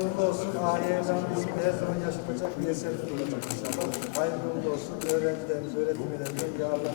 uğurlu olsun. Evren ismi her zaman yaşatacak bir eser olacak inşallah. Hayırlı uğurlu olsun. Öğrencilerimiz, öğretim üyelerimiz, ya Allah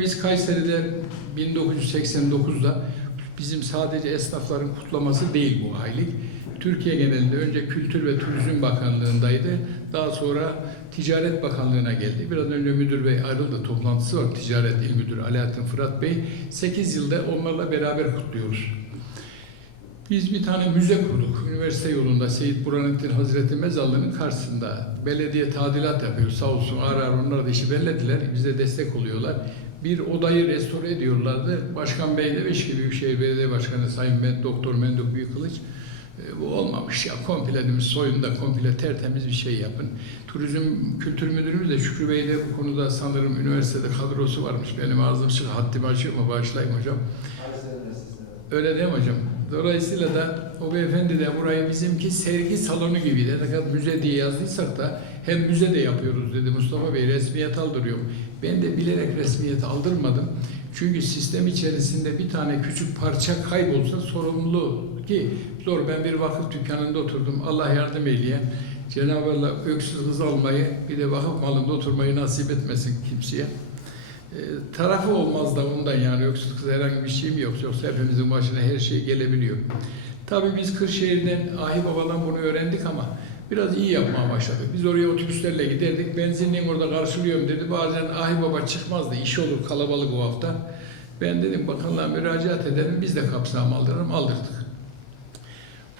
Biz Kayseri'de 1989'da bizim sadece esnafların kutlaması değil bu aylık. Türkiye genelinde önce Kültür ve Turizm Bakanlığı'ndaydı. Daha sonra Ticaret Bakanlığı'na geldi. Biraz önce müdür bey ayrıldı. Toplantısı var. Ticaret İl Müdürü Alaaddin Fırat Bey. 8 yılda onlarla beraber kutluyoruz. Biz bir tane müze kurduk. Üniversite yolunda Seyit Burhanettin Hazreti Mezarlığı'nın karşısında. Belediye tadilat yapıyor. Sağ olsun ara ara onlar da işi bellediler. Bize destek oluyorlar. Bir odayı restore ediyorlardı. Başkan Bey demiş ki Büyükşehir Belediye Başkanı Sayın Men- Doktor Menduk Büyükkılıç "E, bu olmamış ya komple demiş soyunda komple tertemiz bir şey yapın. Turizm Kültür Müdürümüz de Şükrü Bey de bu konuda sanırım üniversitede kadrosu varmış. Benim ağzım çık haddimi açıyor mu bağışlayın hocam. Öyle değil mi hocam? Dolayısıyla da o beyefendi de burayı bizimki sergi salonu gibi ne kadar müze diye yazdıysak da hem müze de yapıyoruz dedi Mustafa Bey resmiyet aldırıyor. Ben de bilerek resmiyet aldırmadım. Çünkü sistem içerisinde bir tane küçük parça kaybolsa sorumlu ki zor ben bir vakıf dükkanında oturdum. Allah yardım eyleye. Cenab-ı Allah öksüz almayı bir de vakıf malında oturmayı nasip etmesin kimseye. E, tarafı olmaz da ondan yani yoksa herhangi bir şeyim yok. Yoksa hepimizin başına her şey gelebiliyor. Tabii biz Kırşehir'den Ahi Baba'dan bunu öğrendik ama biraz iyi yapmaya başladık. Biz oraya otobüslerle giderdik. Benzinliğin orada karşılıyorum dedi. Bazen Ahi Baba çıkmazdı. İş olur kalabalık o hafta. Ben dedim bakanlığa müracaat edelim. Biz de kapsam aldıralım. Aldırdık.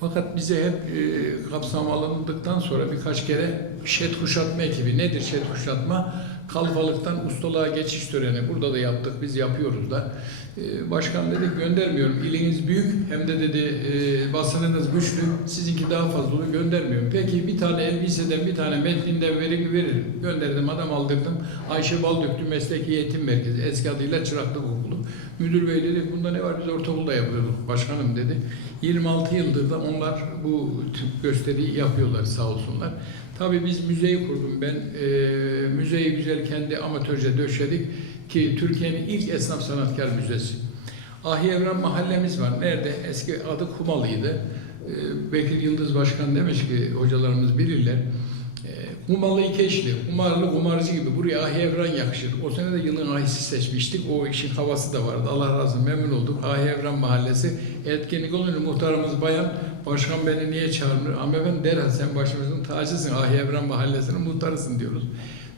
Fakat bize hep e, kapsam alındıktan sonra birkaç kere şet kuşatma ekibi nedir şet kuşatma? Kalfalıktan ustalığa geçiş töreni burada da yaptık biz yapıyoruz da. E, başkan dedi göndermiyorum iliniz büyük hem de dedi e, basınınız güçlü sizinki daha fazla olur göndermiyorum. Peki bir tane elbiseden bir tane metninden verir veririm. Gönderdim adam aldırdım. Ayşe Baldöktü Mesleki Eğitim Merkezi eski adıyla Çıraklık Okulu. Müdür bey dedi bunda ne var biz ortaokulda yapıyorduk başkanım dedi. 26 yıldır da onlar bu gösteriyi yapıyorlar sağ olsunlar. Tabii biz müzeyi kurdum ben. E, müzeyi güzel kendi amatörce döşedik ki Türkiye'nin ilk esnaf sanatkar müzesi. Ahi mahallemiz var. Nerede? Eski adı Kumalı'ydı. E, Bekir Yıldız Başkan demiş ki hocalarımız bilirler. Kumalı İkeşli, kumarlı kumarcı gibi buraya Ahi Evren yakışır. O sene de yılın ahisi seçmiştik. O işin havası da vardı. Allah razı olsun memnun olduk. Ahi Evren Mahallesi. Etkinlik olunca muhtarımız bayan başkan beni niye çağırmıyor? Hanımefendi derhal sen başımızın tacısın. Ahi Evren Mahallesi'nin muhtarısın diyoruz.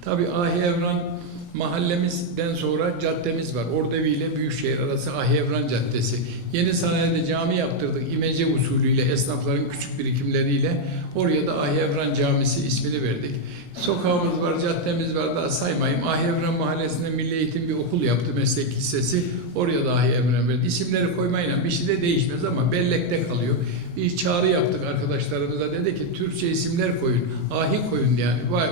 Tabii Ahi Evren mahallemizden sonra caddemiz var. Ordevi ile Büyükşehir arası Ahi Evren Caddesi. Yeni sanayide cami yaptırdık. İmece usulüyle esnafların küçük birikimleriyle oraya da Ahi Evren Camisi ismini verdik. Sokağımız var, caddemiz var daha saymayayım. Ahi Evren Mahallesi'nde Milli Eğitim bir okul yaptı, meslek lisesi. Oraya da Ahi Evren verdi. İsimleri koymayla bir şey de değişmez ama bellekte kalıyor. Bir çağrı yaptık arkadaşlarımıza. Dedi ki Türkçe isimler koyun, Ahi koyun yani. Vay,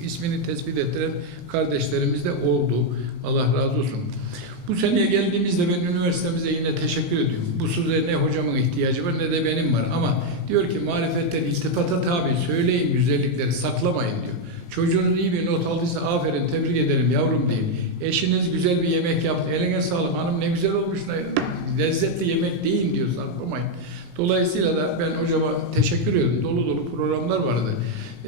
ismini tespit ettiren kardeşlerimiz de oldu. Allah razı olsun. Bu seneye geldiğimizde ben üniversitemize yine teşekkür ediyorum. Bu söze ne hocamın ihtiyacı var ne de benim var. Ama diyor ki marifetten iltifata tabi söyleyin güzellikleri saklamayın diyor. Çocuğunuz iyi bir not aldıysa aferin tebrik ederim yavrum deyin. Eşiniz güzel bir yemek yaptı. Eline sağlık hanım ne güzel olmuş. Lezzetli yemek deyin diyor saklamayın. Dolayısıyla da ben hocama teşekkür ediyorum. Dolu dolu programlar vardı.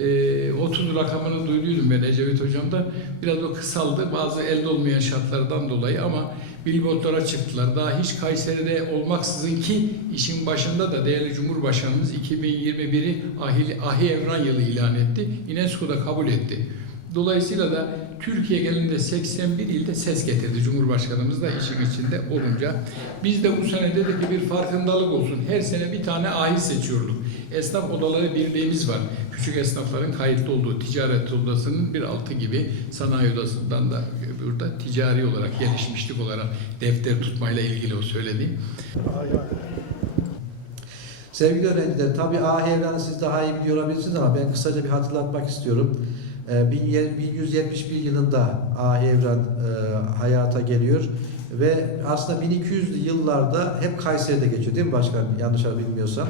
Ee, 30 rakamını duyduydum ben Ecevit hocamdan. Biraz o kısaldı bazı elde olmayan şartlardan dolayı ama billboardlara çıktılar. Daha hiç Kayseri'de olmaksızın ki işin başında da değerli Cumhurbaşkanımız 2021'i Ahi, Ahi Evran yılı ilan etti. UNESCO'da kabul etti. Dolayısıyla da Türkiye genelinde 81 ilde ses getirdi Cumhurbaşkanımız da işin içinde olunca. Biz de bu sene dedik ki bir farkındalık olsun. Her sene bir tane ahi seçiyorduk. Esnaf odaları birliğimiz var. Küçük esnafların kayıtlı olduğu ticaret odasının bir altı gibi sanayi odasından da burada ticari olarak gelişmişlik olarak defter tutmayla ilgili o söylediğim. Sevgili öğrenciler, tabii Ahi Evran'ı siz daha iyi biliyor olabilirsiniz ama ben kısaca bir hatırlatmak istiyorum. Ee, 1171 yılında Ahi Evran e, hayata geliyor ve aslında 1200'lü yıllarda hep Kayseri'de geçiyor değil mi başkanım? Yanlış bilmiyorsam.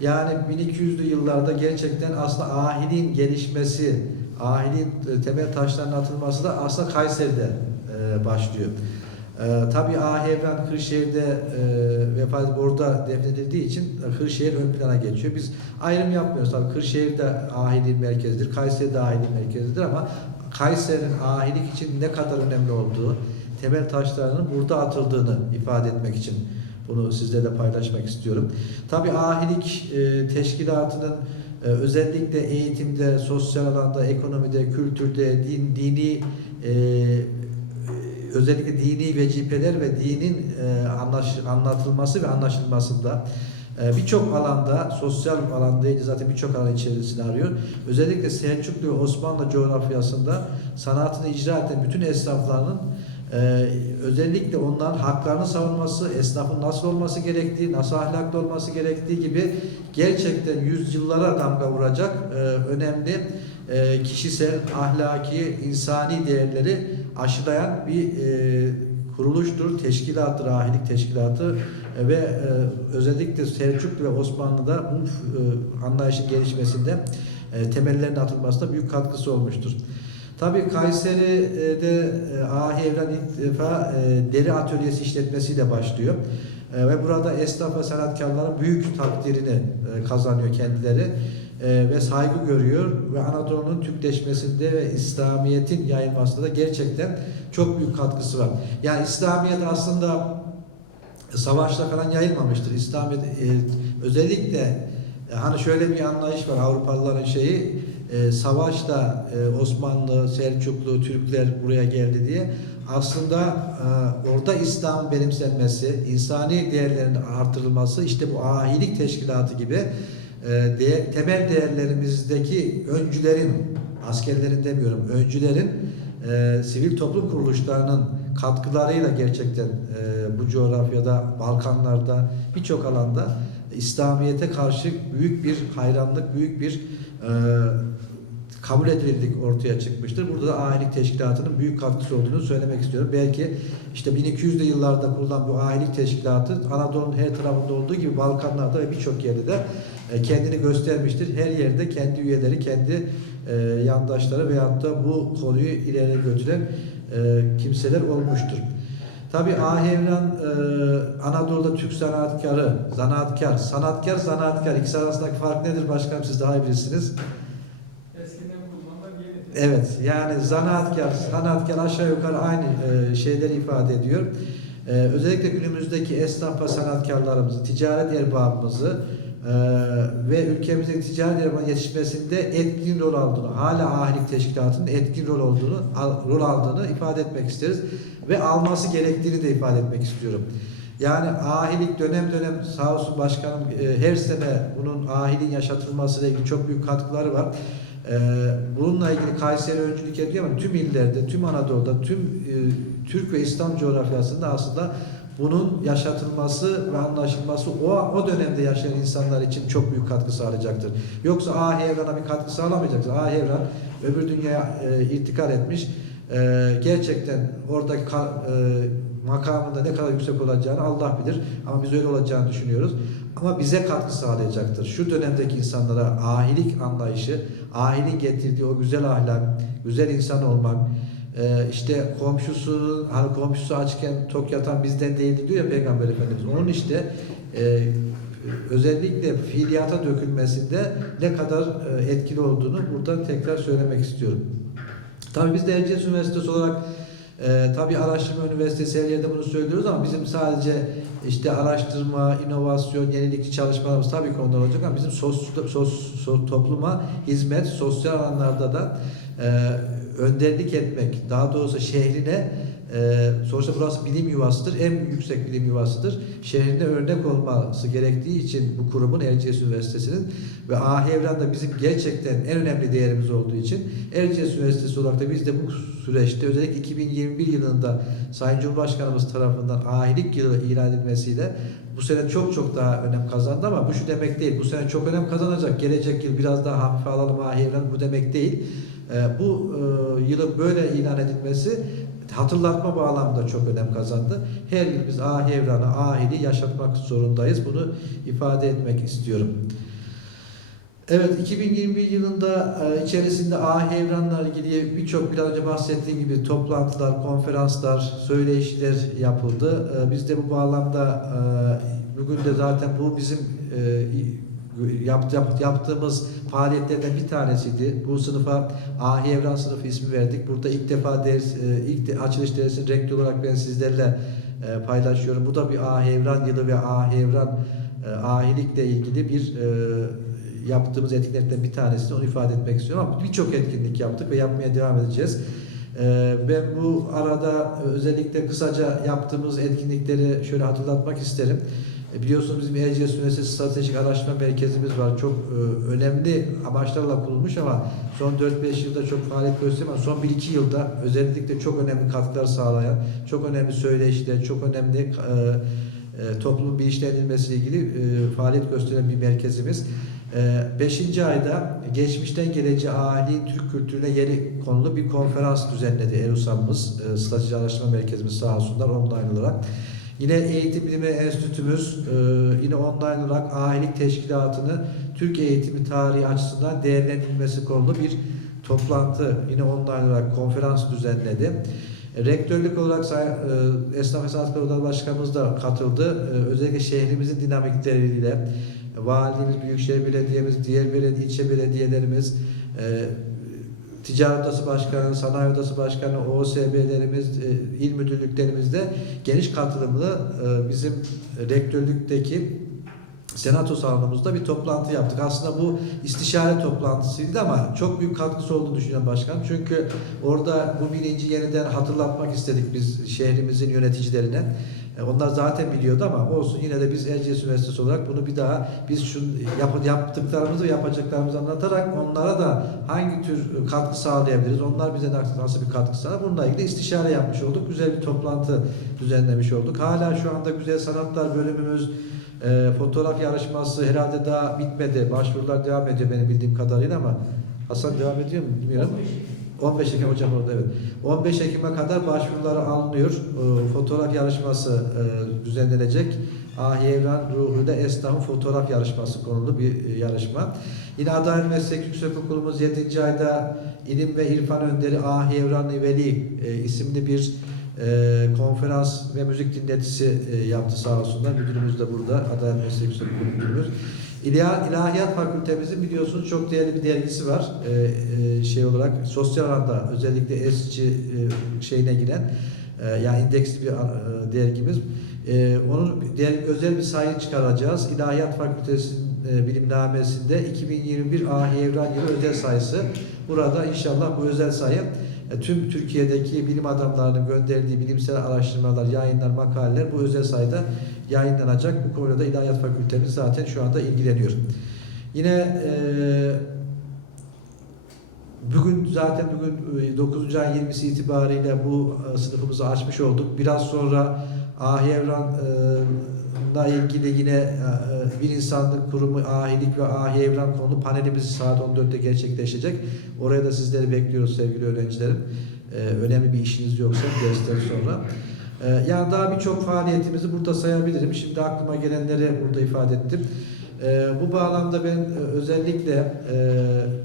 Yani 1200'lü yıllarda gerçekten aslında ahinin gelişmesi, ahinin e, temel taşlarının atılması da aslında Kayseri'de e, başlıyor. Ee, tabii Ahi Evren Kırşehir'de e, vefat orada defnedildiği için e, Kırşehir ön plana geçiyor. Biz ayrım yapmıyoruz tabii. Kırşehir'de ahiliğin merkezidir, Kayseri'de ahiliğin merkezidir ama Kayseri'nin ahilik için ne kadar önemli olduğu, temel taşlarının burada atıldığını ifade etmek için bunu sizlerle paylaşmak istiyorum. Tabii ahilik e, teşkilatının e, özellikle eğitimde, sosyal alanda, ekonomide, kültürde, din, dini e, özellikle dini vecibeler ve dinin e, anlaş, anlatılması ve anlaşılmasında e, birçok alanda, sosyal alandaydı zaten birçok alan içerisine arıyor. Özellikle Selçuklu ve Osmanlı coğrafyasında sanatını icra eden bütün esnaflarının e, özellikle onların haklarını savunması, esnafın nasıl olması gerektiği, nasıl ahlaklı olması gerektiği gibi gerçekten yüzyıllara damga vuracak e, önemli e, kişisel, ahlaki, insani değerleri aşılayan bir e, kuruluştur, teşkilattır, ahilik teşkilatı E, ve e, özellikle Selçuklu ve Osmanlı'da bu e, anlayışın gelişmesinde e, temellerin atılmasında büyük katkısı olmuştur. Tabii Kayseri'de Ahi Evren ilk defa deri atölyesi işletmesiyle başlıyor. Ve burada esnaf ve sanatkarların büyük takdirini kazanıyor kendileri e, ve saygı görüyor ve Anadolu'nun Türkleşmesinde ve İslamiyet'in yayılmasında da gerçekten çok büyük katkısı var. Yani İslamiyet aslında savaşla falan yayılmamıştır. İslamiyet e, özellikle e, hani şöyle bir anlayış var Avrupalıların şeyi e, savaşta e, Osmanlı, Selçuklu, Türkler buraya geldi diye aslında e, orada İslam benimsenmesi, insani değerlerin artırılması işte bu ahilik teşkilatı gibi de, temel değerlerimizdeki öncülerin, askerlerin demiyorum, öncülerin e, sivil toplum kuruluşlarının katkılarıyla gerçekten e, bu coğrafyada, Balkanlarda birçok alanda İslamiyet'e karşı büyük bir hayranlık, büyük bir e, kabul edilirlik ortaya çıkmıştır. Burada da ahilik teşkilatının büyük katkısı olduğunu söylemek istiyorum. Belki işte 1200'lü yıllarda kurulan bu ahilik teşkilatı Anadolu'nun her tarafında olduğu gibi Balkanlarda ve birçok yerde de kendini göstermiştir. Her yerde kendi üyeleri, kendi e, yandaşları veyahut da bu konuyu ileri götüren e, kimseler olmuştur. Tabi Ahevran e, Anadolu'da Türk sanatkarı, zanaatkar, sanatkar, zanaatkar ikisi arasındaki fark nedir başkanım siz daha iyi bilirsiniz. Evet yani zanaatkar, sanatkar aşağı yukarı aynı e, şeyleri ifade ediyor. E, özellikle günümüzdeki esnaf ve sanatkarlarımızı, ticaret erbabımızı e, ve ülkemizdeki ticaret erbabının yetişmesinde etkin rol aldığını, hala ahilik teşkilatının etkin rol olduğunu, rol aldığını ifade etmek isteriz ve alması gerektiğini de ifade etmek istiyorum. Yani ahilik dönem dönem sağ olsun başkanım e, her sene bunun ahiliğin yaşatılmasıyla ilgili çok büyük katkıları var. Ee, bununla ilgili Kayseri öncülük ediyor ama tüm illerde, tüm Anadolu'da, tüm e, Türk ve İslam coğrafyasında aslında bunun yaşatılması ve anlaşılması o, o dönemde yaşayan insanlar için çok büyük katkı sağlayacaktır. Yoksa Ah Evran'a bir katkı sağlamayacaktır. Ah Evran öbür dünyaya e, irtikal etmiş. E, gerçekten oradaki ka- e, makamında ne kadar yüksek olacağını Allah bilir. Ama biz öyle olacağını düşünüyoruz. Ama bize katkı sağlayacaktır. Şu dönemdeki insanlara ahilik anlayışı, ahilin getirdiği o güzel ahlak, güzel insan olmak, e, işte komşusunun, hani komşusu açken tok yatan bizden değildi diyor ya Peygamber Efendimiz. Onun işte e, özellikle fiiliyata dökülmesinde ne kadar e, etkili olduğunu buradan tekrar söylemek istiyorum. Tabii biz de Erciyes Üniversitesi olarak e, tabii araştırma üniversitesi her yerde bunu söylüyoruz ama bizim sadece işte araştırma, inovasyon, yenilikçi çalışmalarımız tabii ki onlar olacak ama bizim sos, sos, sos- topluma hizmet, sosyal alanlarda da önderlik etmek, daha doğrusu şehrine Ee, sonuçta burası bilim yuvasıdır. En yüksek bilim yuvasıdır. Şehrinde örnek olması gerektiği için bu kurumun Erciyes Üniversitesi'nin ve AH Evren bizim gerçekten en önemli değerimiz olduğu için Erciyes Üniversitesi olarak da biz de bu süreçte özellikle 2021 yılında Sayın Cumhurbaşkanımız tarafından ahilik yılı ilan edilmesiyle bu sene çok çok daha önem kazandı ama bu şu demek değil. Bu sene çok önem kazanacak. Gelecek yıl biraz daha hafife alalım AH Evren bu demek değil. Ee, bu e, yılın böyle ilan edilmesi hatırlatma bağlamında çok önem kazandı. Her yıl biz Ah Ahil'i yaşatmak zorundayız. Bunu ifade etmek istiyorum. Evet, 2021 yılında e, içerisinde Ah Evran'la ilgili birçok bir an önce bahsettiğim gibi toplantılar, konferanslar, söyleyişler yapıldı. E, Biz de bu bağlamda bugün de zaten bu bizim yap, yap, yaptığımız faaliyetlerden bir tanesiydi. Bu sınıfa Ahi Evran sınıfı ismi verdik. Burada ilk defa ders, e, ilk de, açılış dersinin rektör olarak ben sizlerle e, paylaşıyorum. Bu da bir Ahi Evran yılı ve Ahi Evran e, ahilikle ilgili bir e, yaptığımız etkinliklerden bir tanesi. Onu ifade etmek istiyorum ama birçok etkinlik yaptık ve yapmaya devam edeceğiz. E, ben bu arada özellikle kısaca yaptığımız etkinlikleri şöyle hatırlatmak isterim. E, Biliyorsunuz bizim Erciyes Üniversitesi Stratejik Araştırma Merkezimiz var. Çok e, önemli amaçlarla kurulmuş ama son 4-5 yılda çok faaliyet gösteriyor ama son 1-2 yılda özellikle çok önemli katkılar sağlayan, çok önemli söyleşiler, çok önemli e, e, toplumun bilinçlendirilmesiyle ilgili e, faaliyet gösteren bir merkezimiz. 5. ayda geçmişten geleceğe ahali Türk kültürüne yeri konulu bir konferans düzenledi ERUSAM'ımız, Strateji Araştırma Merkezimiz sağ olsunlar online olarak. Yine Eğitim Bilimi Enstitümüz e, yine online olarak ahilik teşkilatını Türk eğitimi tarihi açısından değerlendirilmesi konulu bir toplantı yine online olarak konferans düzenledi. Rektörlük olarak e, Esnaf Sanatkarı Odaları Başkanımız da katıldı. E, Özellikle şehrimizin dinamikleriyle valiliğimiz, büyükşehir belediyemiz, diğer belediye, ilçe belediyelerimiz, e, Ticaret Odası Başkanı, Sanayi Odası Başkanı, OSB'lerimiz, e, il müdürlüklerimizde geniş katılımlı e, bizim rektörlükteki Senato salonumuzda bir toplantı yaptık. Aslında bu istişare toplantısıydı ama çok büyük katkısı olduğunu düşünüyorum başkanım. Çünkü orada bu bilinci yeniden hatırlatmak istedik biz şehrimizin yöneticilerine. E, Onlar zaten biliyordu ama olsun yine de biz Erciyes Üniversitesi olarak bunu bir daha biz şu yap, yaptıklarımızı yapacaklarımızı anlatarak onlara da hangi tür katkı sağlayabiliriz, onlar bize nasıl bir katkı sağlar bununla ilgili istişare yapmış olduk. Güzel bir toplantı düzenlemiş olduk. Hala şu anda Güzel Sanatlar bölümümüz e, fotoğraf yarışması herhalde daha bitmedi. Başvurular devam ediyor benim bildiğim kadarıyla ama Hasan devam ediyor mu bilmiyorum. 15 Ekim hocam orada evet. 15 Ekim'e kadar başvuruları alınıyor. E, fotoğraf yarışması e, düzenlenecek. Ahi Evran ruhuyla esnafın fotoğraf yarışması konulu bir e, yarışma. Yine Adalet Meslek Yüksek Okulumuz 7. ayda İlim ve İrfan Önderi Ahi Evran Veli e, isimli bir e, konferans ve müzik dinletisi e, yaptı sağ olsunlar. Müdürümüz de burada. Adalet Meslek Yüksek Okulu Müdürümüz. İlah, İlahiyat Fakültemizin biliyorsunuz çok değerli bir dergisi var. E, e, şey olarak sosyal alanda özellikle esçi e, şeyine giren e, yani indeksli bir e, dergimiz. E, onun der, özel bir sayı çıkaracağız. İlahiyat Fakültesi'nin e, bilimnamesinde 2021 Ahi Evran yılı özel sayısı. Burada inşallah bu özel sayı tüm Türkiye'deki bilim adamlarının gönderdiği bilimsel araştırmalar, yayınlar, makaleler bu özel sayıda yayınlanacak. Bu konuda İlahiyat Fakültemiz zaten şu anda ilgileniyor. Yine e, bugün zaten bugün 9. ayın 20'si itibariyle bu e, sınıfımızı açmış olduk. Biraz sonra Ahi ilgili yine e, bir insanlık kurumu ahilik ve ahi evran konulu panelimiz saat 14'te gerçekleşecek. Oraya da sizleri bekliyoruz sevgili öğrencilerim. E, önemli bir işiniz yoksa dersten sonra. E, yani daha birçok faaliyetimizi burada sayabilirim. Şimdi aklıma gelenleri burada ifade ettim. E, bu bağlamda ben e, özellikle e,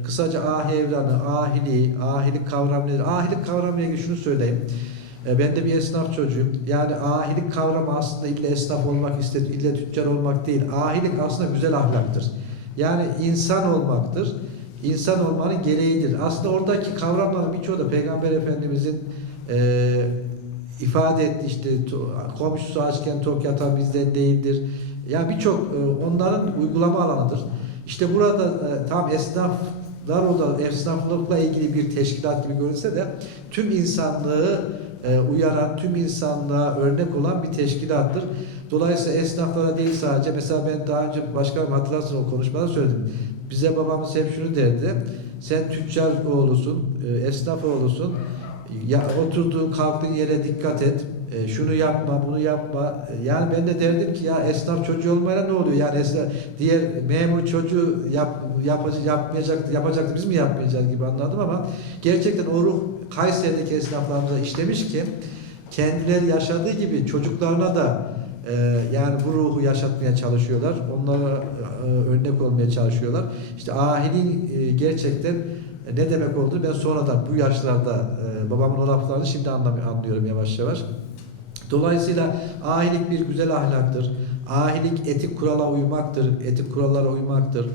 kısaca ahi evranı, ahili, ahilik kavramları, ahilik kavramıyla ilgili şunu söyleyeyim. E, Ben de bir esnaf çocuğum. Yani ahilik kavramı aslında illa esnaf olmak, illa tüccar olmak değil. Ahilik aslında güzel ahlaktır. Yani insan olmaktır. İnsan olmanın gereğidir. Aslında oradaki kavramların birçoğu da Peygamber Efendimizin e, ifade ettiği işte komşusu açken tok yatan bizden değildir. Yani birçok e, onların uygulama alanıdır. İşte burada e, tam esnaf da esnaflıkla ilgili bir teşkilat gibi görünse de tüm insanlığı e, uyaran, tüm insanlığa örnek olan bir teşkilattır. Dolayısıyla esnaflara değil sadece, mesela ben daha önce başkanım hatırlarsın o konuşmada söyledim. Bize babamız hep şunu derdi, sen tüccar oğlusun, e, esnaf oğlusun, ya oturduğun kalktığın yere dikkat et, e, şunu yapma, bunu yapma. E, Yani ben de derdim ki ya esnaf çocuğu olmayana ne oluyor? Yani esnaf, diğer memur çocuğu yap, yapacak, yapmayacak, yapacaktı biz mi yapmayacağız gibi anladım ama gerçekten o ruh Kayseri'deki esnaflarımıza işlemiş ki kendileri yaşadığı gibi çocuklarına da e, yani bu ruhu yaşatmaya çalışıyorlar. Onlara e, örnek olmaya çalışıyorlar. İşte ahinin e, gerçekten ne demek olduğunu ben sonradan bu yaşlarda e, babamın o laflarını şimdi anlıyorum yavaş yavaş. Dolayısıyla ahilik bir güzel ahlaktır. Ahilik etik kurala uymaktır, etik kurallara uymaktır.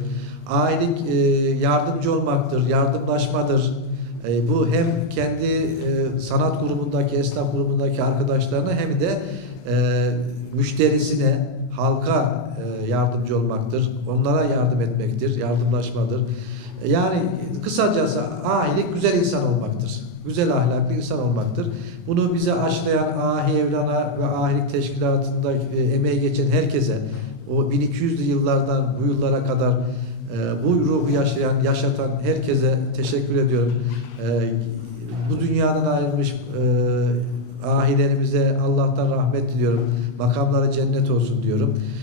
Ahilik e, yardımcı olmaktır, yardımlaşmadır. E, bu hem kendi e, sanat grubundaki, esnaf grubundaki arkadaşlarına hem de e, müşterisine, halka yardımcı olmaktır. Onlara yardım etmektir, yardımlaşmadır. Yani kısacası ahilik güzel insan olmaktır. Güzel ahlaklı insan olmaktır. Bunu bize aşılayan Ahi Evran'a ve Ahilik Teşkilatı'nda emeği geçen herkese, o 1200'lü yıllardan bu yıllara kadar bu ruhu yaşayan, yaşatan herkese teşekkür ediyorum. E, bu dünyadan ayrılmış e, ahilerimize Allah'tan rahmet diliyorum. Makamları cennet olsun diyorum.